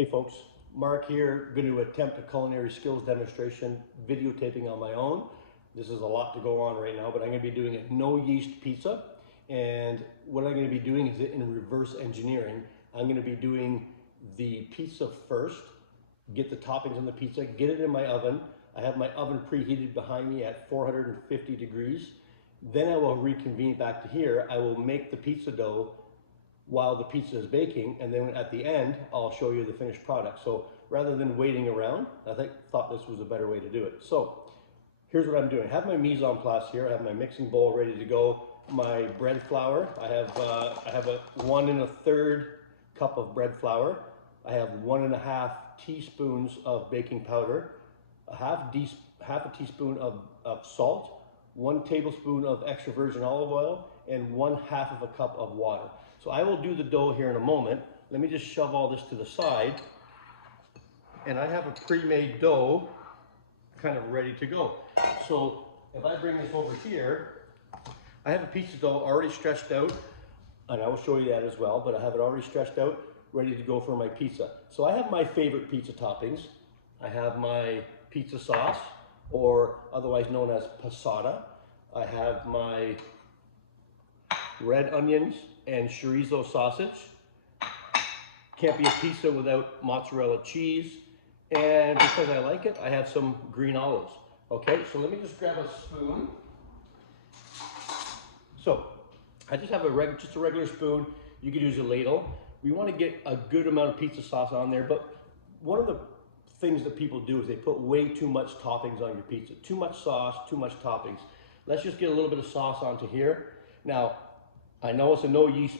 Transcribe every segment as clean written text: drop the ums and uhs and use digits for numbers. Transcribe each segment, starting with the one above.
Hey folks, Mark here, going to attempt a culinary skills demonstration, videotaping on my own. This is a lot to go on right now, but I'm going to be doing a no yeast pizza. And what I'm going to be doing is in reverse engineering. I'm going to be doing the pizza first, get the toppings on the pizza, get it in my oven. I have my oven preheated behind me at 450 degrees. Then I will reconvene back to here. I will make the pizza dough while the pizza is baking, and then at the end I'll show you the finished product. So rather than waiting around, I thought this was a better way to do it. So here's what I'm doing. I have my mise en place here. I have my mixing bowl ready to go. My bread flour. I have a 1 1/3 cup of bread flour. I have 1 1/2 teaspoons of baking powder, half a teaspoon of salt, 1 tablespoon of extra virgin olive oil, and 1/2 of a cup of water. So I will do the dough here in a moment. Let me just shove all this to the side. And I have a pre-made dough kind of ready to go. So if I bring this over here, I have a pizza dough already stretched out, and I will show you that as well, but I have it already stretched out, ready to go for my pizza. So I have my favorite pizza toppings. I have my pizza sauce, or otherwise known as passata. I have my red onions and chorizo sausage. Can't be a pizza without mozzarella cheese. And because I like it, I have some green olives. Okay, so let me just grab a spoon. So I just have a regular spoon. You could use a ladle. We want to get a good amount of pizza sauce on there, but one of the things that people do is they put way too much toppings on your pizza. Too much sauce, too much toppings. Let's just get a little bit of sauce onto here. Now, I know it's a no yeast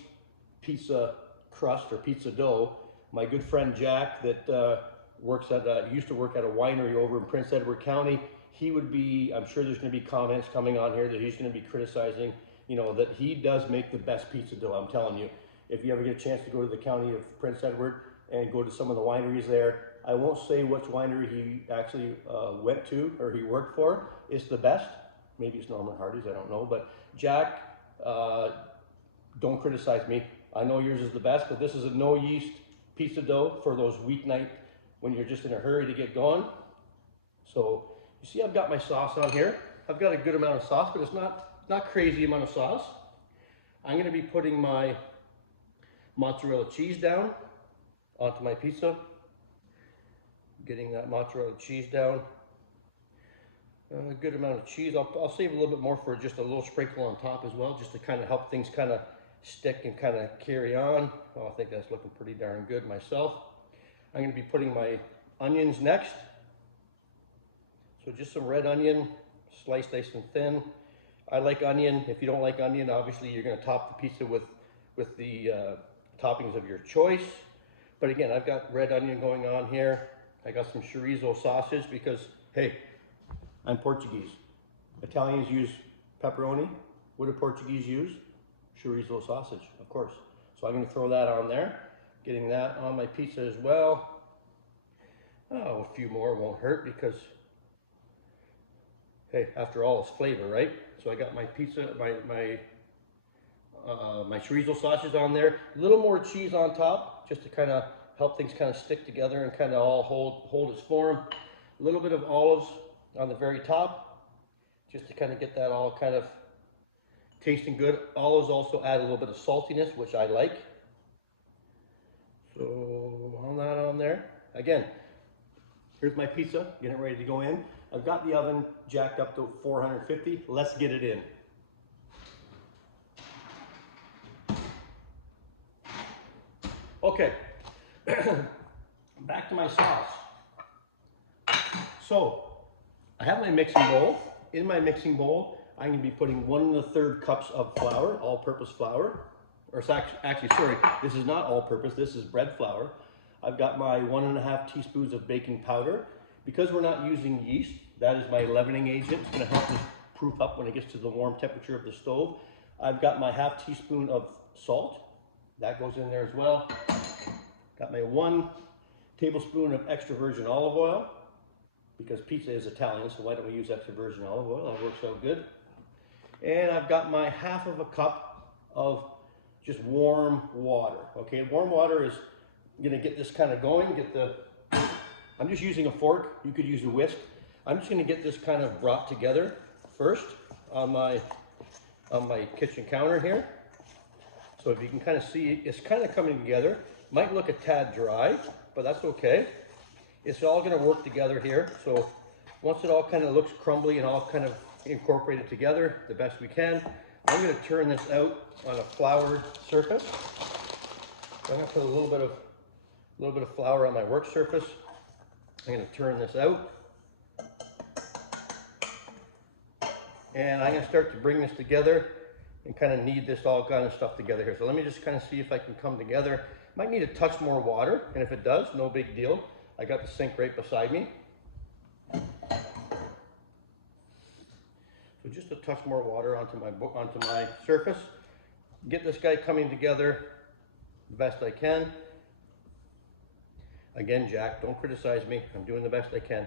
pizza crust or pizza dough. My good friend Jack that used to work at a winery over in Prince Edward County, he would be, I'm sure there's going to be comments coming on here that he's going to be criticizing, you know, that he does make the best pizza dough. I'm telling you, if you ever get a chance to go to the county of Prince Edward and go to some of the wineries there, I won't say which winery he actually went to or he worked for. It's the best. Maybe it's Norman Hardy's, I don't know. But Jack, don't criticize me. I know yours is the best, but this is a no yeast pizza dough for those weeknight when you're just in a hurry to get going. So you see I've got my sauce on here. I've got a good amount of sauce, but it's not crazy amount of sauce. I'm going to be putting my mozzarella cheese down onto my pizza. Getting that mozzarella cheese down. A good amount of cheese. I'll save a little bit more for just a little sprinkle on top as well, just to kind of help things kind of stick and kind of carry on. Oh, I think that's looking pretty darn good myself. I'm going to be putting my onions next. So just some red onion, sliced nice and thin. I like onion. If you don't like onion, obviously you're going to top the pizza with the toppings of your choice. But again, I've got red onion going on here. I got some chorizo sausage because, hey, I'm Portuguese. Italians use pepperoni. What do Portuguese use? Chorizo sausage, of course. So I'm going to throw that on there. Getting that on my pizza as well. Oh, a few more won't hurt because, hey, after all, it's flavor, right? So I got my pizza, my chorizo sausage on there. A little more cheese on top, just to kind of help things kind of stick together and kind of all hold its form. A little bit of olives on the very top, just to kind of get that all kind of tasting good. Olives also add a little bit of saltiness, which I like. So on that on there. Again, here's my pizza, getting it ready to go in. I've got the oven jacked up to 450. Let's get it in. Okay, back to my sauce. So I have my mixing bowl. In my mixing bowl, I'm going to be putting 1 1/3 cups of flour, all-purpose flour. Or actually, sorry, this is not all-purpose. This is bread flour. I've got my 1 1/2 teaspoons of baking powder. Because we're not using yeast, that is my leavening agent. It's going to help this proof up when it gets to the warm temperature of the stove. I've got my 1/2 teaspoon of salt. That goes in there as well. Got my 1 tablespoon of extra virgin olive oil, because pizza is Italian, so why don't we use extra virgin olive oil? That works out good. And I've got my 1/2 cup of just warm water. Okay, warm water is gonna get this kind of going, I'm just using a fork, you could use a whisk. I'm just gonna get this kind of brought together first on my kitchen counter here. So if you can kind of see, it's kind of coming together. Might look a tad dry, but that's okay. It's all gonna work together here. So once it all kind of looks crumbly and all kind of incorporated together the best we can, I'm gonna turn this out on a floured surface. I'm gonna put a little bit of flour on my work surface. I'm gonna turn this out. And I'm gonna start to bring this together and kind of knead this all kind of stuff together here. So let me just kind of see if I can come together. Might need a touch more water, and if it does, no big deal. I got the sink right beside me. So just a touch more water onto my surface. Get this guy coming together the best I can. Again, Jack, don't criticize me. I'm doing the best I can.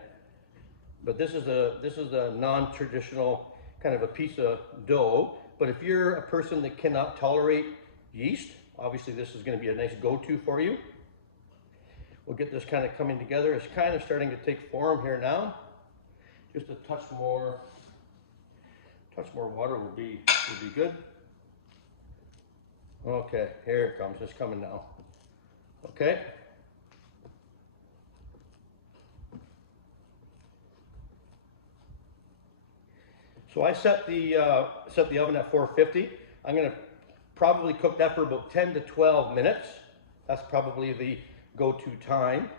But this is a non-traditional kind of a piece of dough. But if you're a person that cannot tolerate yeast, obviously this is going to be a nice go-to for you. We'll get this kind of coming together. It's kind of starting to take form here now. Just a touch more water would be good. Okay, here it comes. It's coming now. Okay. So I set the oven at 450. I'm going to probably cook that for about 10 to 12 minutes. That's probably the go-to time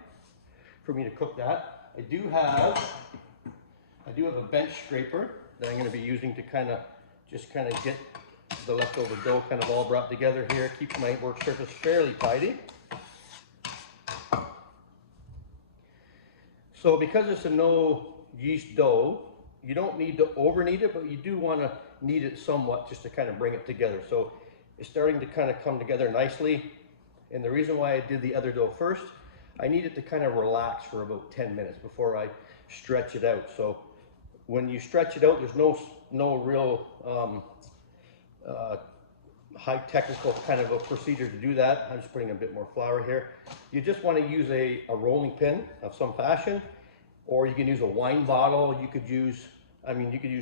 for me to cook that. I do have a bench scraper that I'm going to be using to kind of get the leftover dough kind of all brought together here. Keep my work surface fairly tidy. So because it's a no yeast dough, you don't need to over knead it, but you do want to knead it somewhat just to kind of bring it together. So it's starting to kind of come together nicely. And the reason why I did the other dough first, I need it to kind of relax for about 10 minutes before I stretch it out. So when you stretch it out, there's no real high technical kind of a procedure to do that. I'm just putting a bit more flour here. You just want to use a rolling pin of some fashion, or you can use a wine bottle. You could use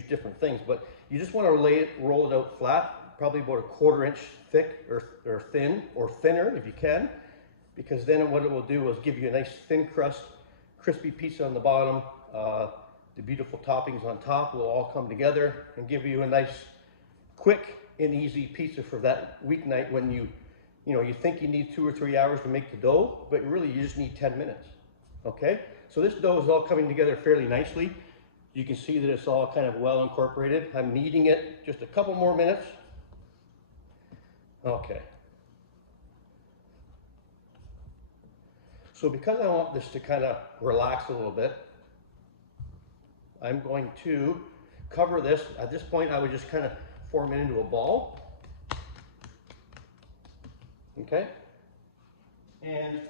different things, but you just want to roll it out flat, probably about a 1/4 inch thick or thin, or thinner if you can, because then what it will do is give you a nice thin crust, crispy pizza on the bottom. The beautiful toppings on top will all come together and give you a nice, quick and easy pizza for that weeknight when you think you need 2 or 3 hours to make the dough, but really you just need 10 minutes. Okay, so this dough is all coming together fairly nicely. You can see that it's all kind of well incorporated. I'm kneading it just a couple more minutes. Okay. So because I want this to kind of relax a little bit, I'm going to cover this. At this point, I would just kind of form it into a ball. Okay. And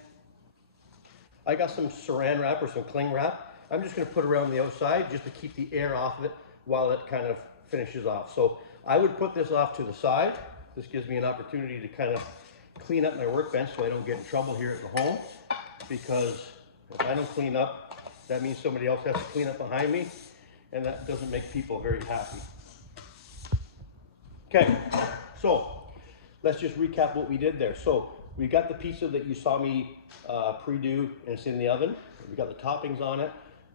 I got some saran wrap or some cling wrap. I'm just going to put around the outside just to keep the air off of it while it kind of finishes off. So I would put this off to the side. This gives me an opportunity to kind of clean up my workbench so I don't get in trouble here at the home, because if I don't clean up, that means somebody else has to clean up behind me, and that doesn't make people very happy. Okay, so let's just recap what we did there. So we got the pizza that you saw me pre-do, and it's in the oven. We got the toppings on it.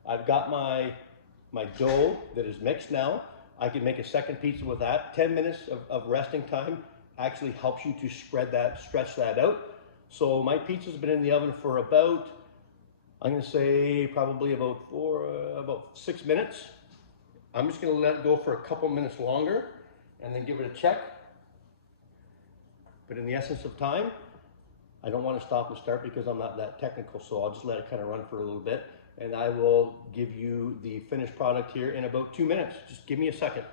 I've got my dough that is mixed now. I can make a second pizza with that. 10 minutes of resting time actually helps you to stretch that out. So my pizza's been in the oven for about, I'm gonna say probably about 6 minutes. I'm just gonna let it go for a couple minutes longer and then give it a check. But in the essence of time, I don't want to stop and start because I'm not that technical, so I'll just let it kind of run for a little bit, and I will give you the finished product here in about 2 minutes. Just give me a second.